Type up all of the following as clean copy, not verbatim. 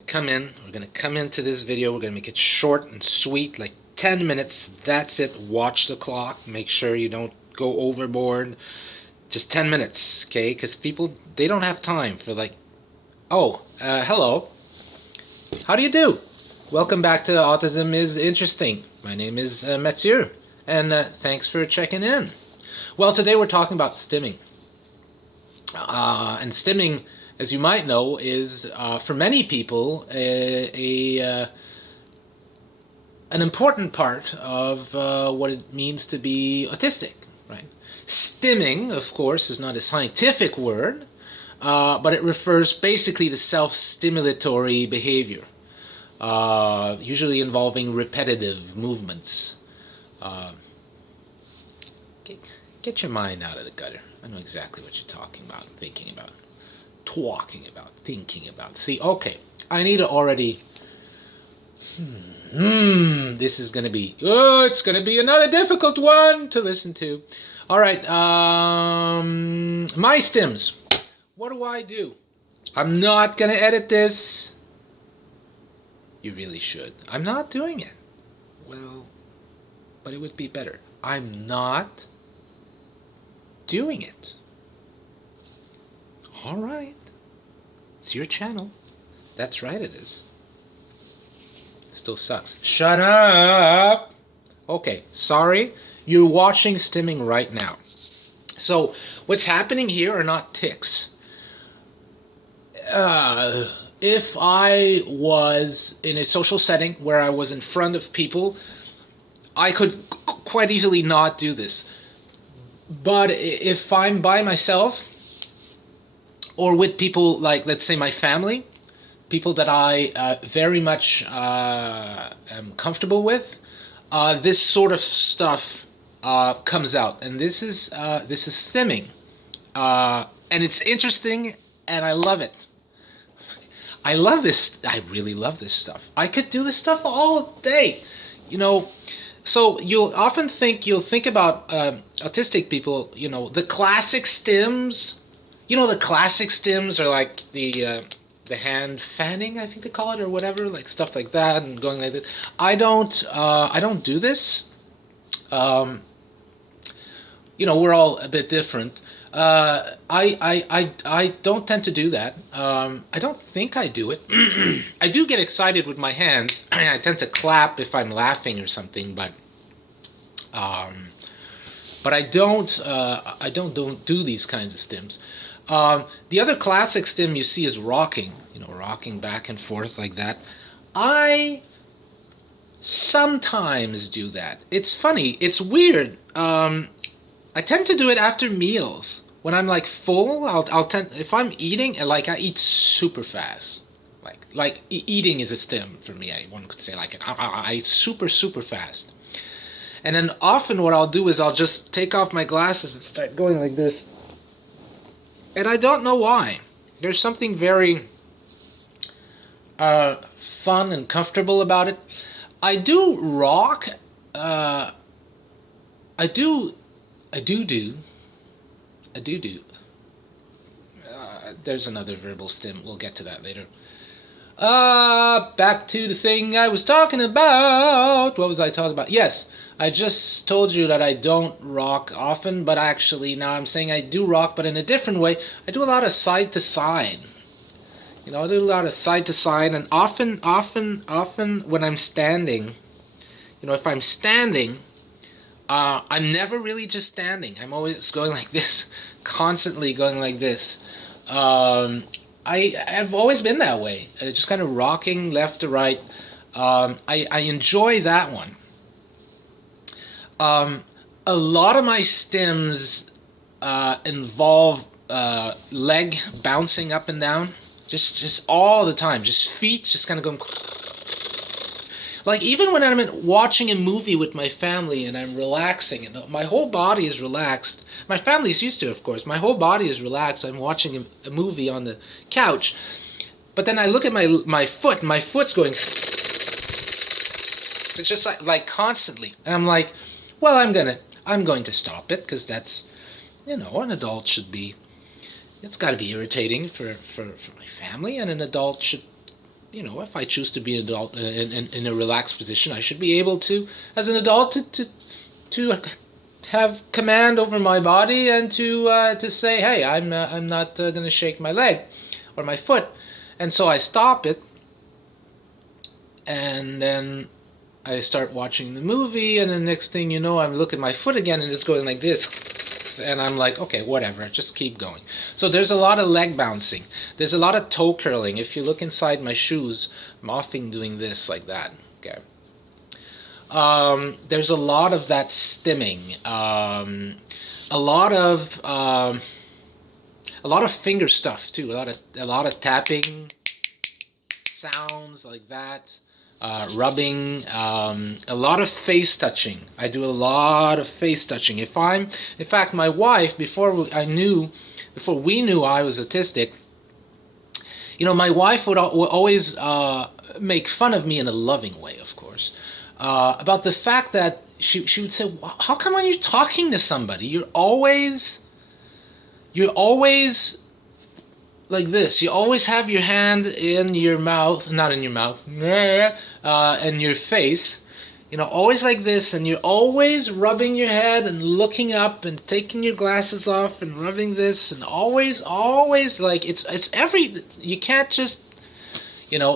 We're gonna come into this video, we're gonna make it short and sweet, like 10 minutes, that's it. Watch the clock, make sure you don't go overboard. Just 10 minutes, okay? Because people, they don't have time for hello, how do you do? Welcome back to Autism is Interesting. My name is Mathieu, and thanks for checking in. Well, today we're talking about stimming. And stimming, as you might know, is for many people an important part of what it means to be autistic, right? Stimming, of course, is not a scientific word, but it refers basically to self-stimulatory behavior, usually involving repetitive movements. Get your mind out of the gutter. I know exactly what you're talking about, thinking about, thinking about. See, okay, I need to already... this is going to be... it's going to be another difficult one to listen to. All right, my stims. What do I do? I'm not going to edit this. You really should. I'm not doing it. Well, but it would be better. I'm not doing it. All right. It's your channel. That's right, it is. Still sucks. Shut up! Okay, sorry. You're watching stimming right now. So, what's happening here are not tics. If I was in a social setting where I was in front of people, I could quite easily not do this. But if I'm by myself, or with people like, let's say, my family, people that I very much am comfortable with, this sort of stuff comes out, and this is stimming, and it's interesting, and I love it. I love this. I really love this stuff. I could do this stuff all day, you know. So you'll think about autistic people, the classic stims. The classic stims are like the hand fanning, I think they call it, or whatever, like stuff like that, and going like that. I don't do this. We're all a bit different. I don't tend to do that. I don't think I do it. I do get excited with my hands. I tend to clap if I'm laughing or something, but I don't do these kinds of stims. The other classic stim you see is rocking, rocking back and forth like that. I sometimes do that. It's funny. It's weird. I tend to do it after meals. When I'm like full, if I'm eating, like I eat super fast. Like eating is a stim for me. One could say I eat super fast. And then often what I'll do is I'll just take off my glasses and start going like this. And I don't know why. There's something very fun and comfortable about it. I do rock. I do. There's another verbal stim. We'll get to that later. Back to the thing I was talking about. What was I talking about? Yes, I just told you that I don't rock often, but actually now I'm saying I do rock, but in a different way. I do a lot of side to side. I do a lot of side to side, and often when I'm standing, if I'm standing, I'm never really just standing. I'm always going like this, constantly going like this. I've always been that way, just kind of rocking left to right. I enjoy that one. A lot of my stims involve leg bouncing up and down, just all the time, just feet just kind of going. Like even when I'm watching a movie with my family and I'm relaxing and my whole body is relaxed. My family's used to it, of course. My whole body is relaxed. I'm watching a movie on the couch. But then I look at my foot, and my foot's going... It's just like constantly. And I'm like, well, I'm going to stop it, because that's, an adult should be... It's got to be irritating for my family, and an adult should if I choose to be an adult in a relaxed position, I should be able to, as an adult, to have command over my body and to say, hey, I'm not going to shake my leg or my foot, and so I stop it, and then I start watching the movie, and the next thing you know, I'm looking at my foot again, and it's going like this, and I'm like, okay, whatever, just keep going. So there's a lot of leg bouncing. There's a lot of toe curling. If you look inside my shoes, I'm often doing this like that. Okay. There's a lot of that stimming. A lot of finger stuff too. A lot of tapping sounds like that. Rubbing, a lot of face touching. I do a lot of face touching. In fact, my wife, before we knew I was autistic, my wife would always make fun of me in a loving way, of course, about the fact that she would say, how come when you're talking to somebody, you're always like this. You always have your hand in your mouth, not in your mouth, and your face, always like this, and you're always rubbing your head and looking up and taking your glasses off and rubbing this, and always like it's you can't just,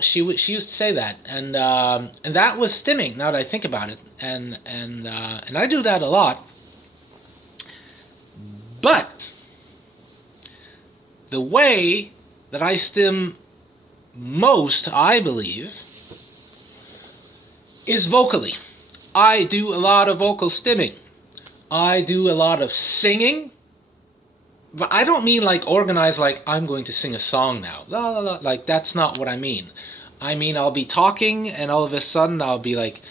she used to say that, and that was stimming. Now that I think about it, and I do that a lot, but the way that I stim most, I believe, is vocally. I do a lot of vocal stimming. I do a lot of singing. But I don't mean like organized, like I'm going to sing a song now. La, la, la. Like, that's not what I mean. I mean, I'll be talking, and all of a sudden I'll be like,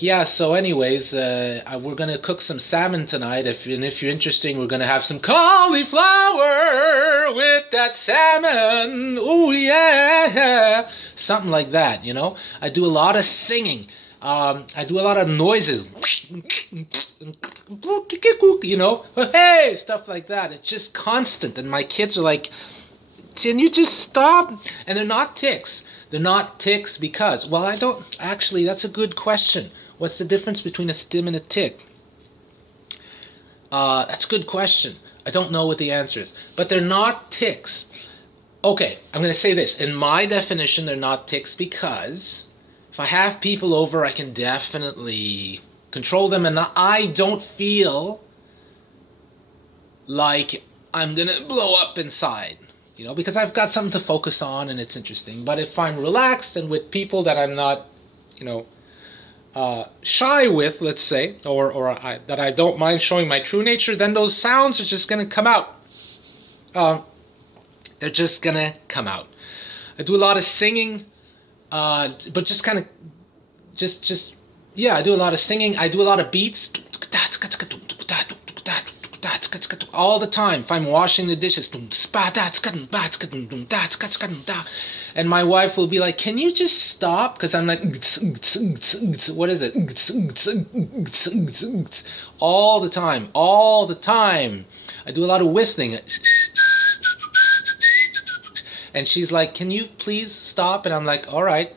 yeah, so anyways, we're going to cook some salmon tonight. If you're interested, we're going to have some cauliflower with that salmon. Oh, yeah. Something like that, I do a lot of singing. I do a lot of noises. Hey, stuff like that. It's just constant. And my kids are like, can you just stop? And they're not tics. They're not tics because, well, I don't, actually, that's a good question. What's the difference between a stim and a tic? That's a good question. I don't know what the answer is. But they're not tics. Okay, I'm going to say this. In my definition, they're not tics because if I have people over, I can definitely control them, and I don't feel like I'm going to blow up inside. Because I've got something to focus on and it's interesting. But if I'm relaxed and with people that I'm not, shy with, let's say, or that I don't mind showing my true nature, then those sounds are just going to come out. They're just going to come out. I do a lot of singing, but just kind of, I do a lot of singing. I do a lot of beats. All the time. If I'm washing the dishes, and my wife will be like, can you just stop? Because I'm like, what is it? All the time. I do a lot of whistling. And she's like, can you please stop? And I'm like, all right.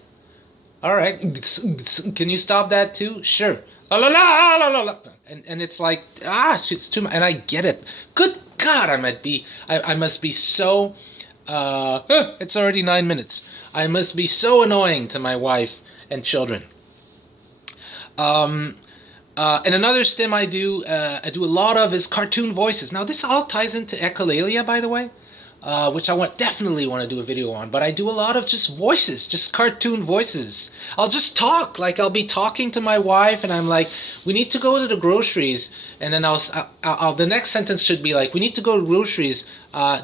Can you stop that too? Sure. La la la la la la. And it's like, it's too much. And I get it. Good God, I must be so, it's already 9 minutes. I must be so annoying to my wife and children. And another stim I do a lot of is cartoon voices. Now this all ties into echolalia, by the way. Which I definitely want to do a video on, but I do a lot of just voices, just cartoon voices. I'll just talk, like I'll be talking to my wife, and I'm like, we need to go to the groceries, and then I'll the next sentence should be like, we need to go to groceries.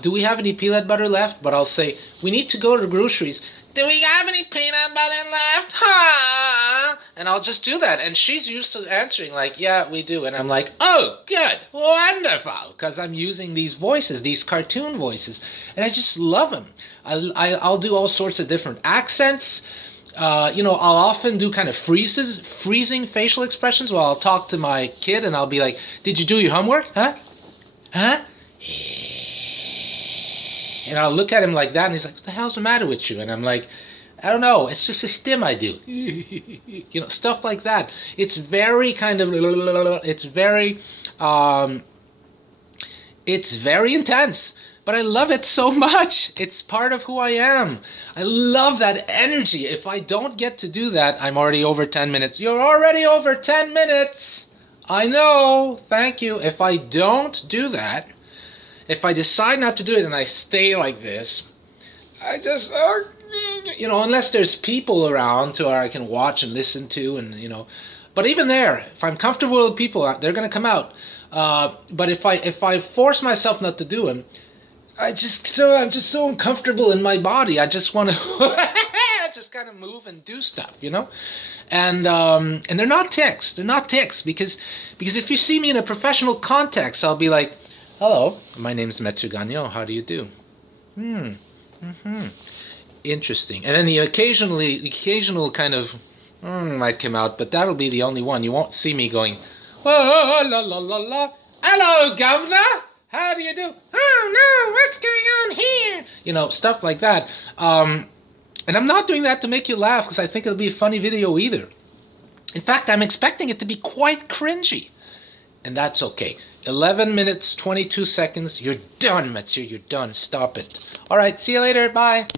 Do we have any peanut butter left? But I'll say, we need to go to the groceries. Do we have any peanut butter left? Huh? And I'll just do that. And she's used to answering like, yeah, we do. And I'm like, oh, good, wonderful. Because I'm using these voices, these cartoon voices. And I just love them. I'll do all sorts of different accents. I'll often do kind of freezing facial expressions while I'll talk to my kid. And I'll be like, did you do your homework? Huh? And I'll look at him like that, and he's like, what the hell's the matter with you? And I'm like, I don't know. It's just a stim I do. You know, stuff like that. It's very kind of. Um, it's very intense. But I love it so much. It's part of who I am. I love that energy. If I don't get to do that, I'm already over 10 minutes. You're already over 10 minutes. I know. Thank you. If I don't do that, if I decide not to do it and I stay like this, I just, you know, unless there's people around to where I can watch and listen to, and you know, but even there, if I'm comfortable with people, they're gonna come out. But if I force myself not to do them, I'm just so uncomfortable in my body. I just want to just kind of move and do stuff, you know. And they're not tics. They're not tics because if you see me in a professional context, I'll be like, "Hello, my name's Metsuganyo. How do you do?" Interesting. And then the occasional kind of might come out, but that'll be the only one. You won't see me going, "Oh la la la la, hello, governor. How do you do? Oh no, what's going on here?" You know, stuff like that. And I'm not doing that to make you laugh because I think it'll be a funny video either. In fact, I'm expecting it to be quite cringy. And that's okay. 11 minutes, 22 seconds. You're done, Metsu. You're done. Stop it. All right. See you later. Bye.